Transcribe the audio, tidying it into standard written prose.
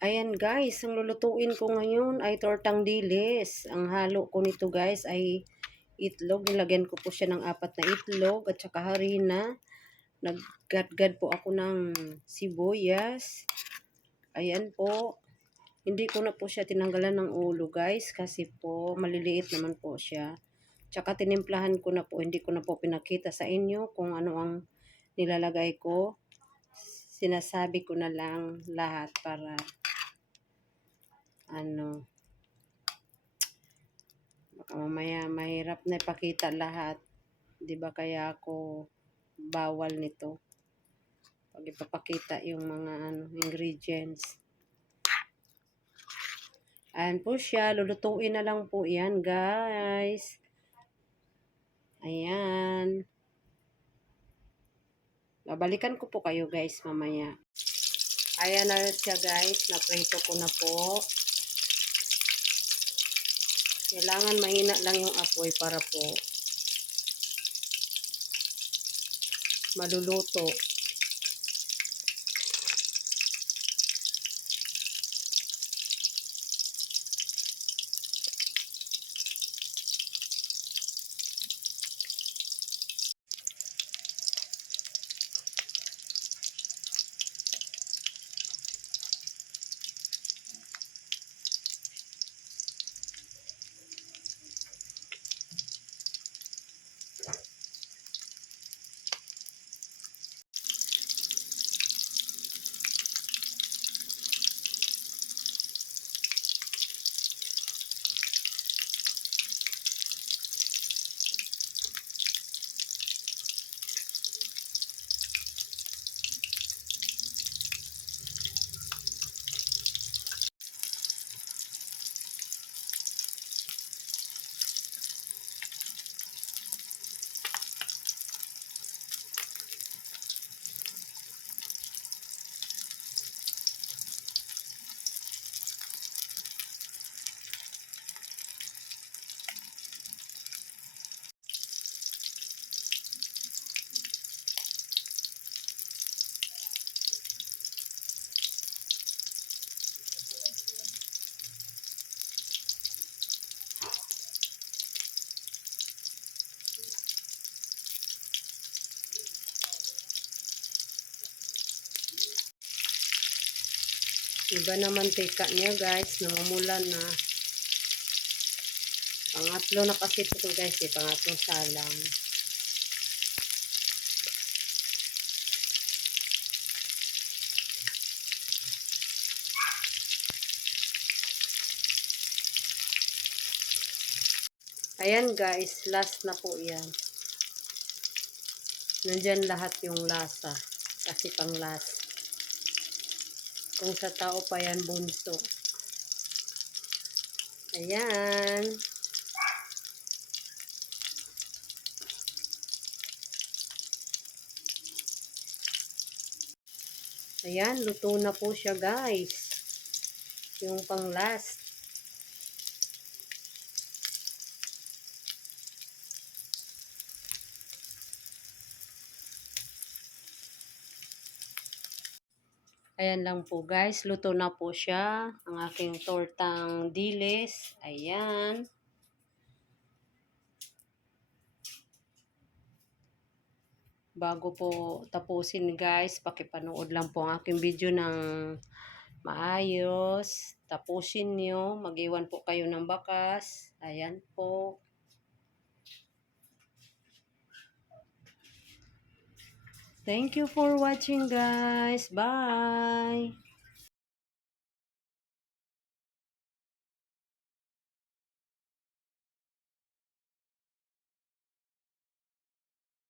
Ayan guys, ang lulutuin ko ngayon ay tortang dilis. Ang halo ko nito guys ay itlog. Nilagyan ko po siya ng 4 na itlog at saka harina. Naggadgad po ako ng sibuyas. Ayan po. Hindi ko na po siya tinanggalan ng ulo guys kasi po maliliit naman po siya. Tsaka tinimplahan ko na po. Hindi ko na po pinakita sa inyo kung ano ang nilalagay ko. Sinasabi ko na lang lahat para baka mamaya mahirap na ipakita lahat. 'Di ba kaya ako bawal nito pag ipapakita yung mga ingredients. Ayan po siya, lulutuin na lang po 'yan, guys. Ayan. Babalikan ko po kayo, guys, mamaya. Ayan na siya, guys. Naprito ko na po. Kailangan mahina lang yung apoy para po maluluto. Iba naman tika niya, guys. Namumulan na. Pangatlo na kasi ito, guys. Pangatlong salang. Ayan, guys. Last na po yan. Nandyan lahat yung lasa. Kasi pang last. Kung sa tao pa yan, bunso. Ayan. Ayan, luto na po siya, guys. Yung pang last. Ayan lang po, guys. Luto na po siya. Ang aking tortang dilis. Ayan. Bago po tapusin, guys, pakipanood lang po ang aking video ng maayos. Tapusin nyo. Mag-iwan po kayo ng bakas. Ayan po. Thank you for watching, guys. Bye!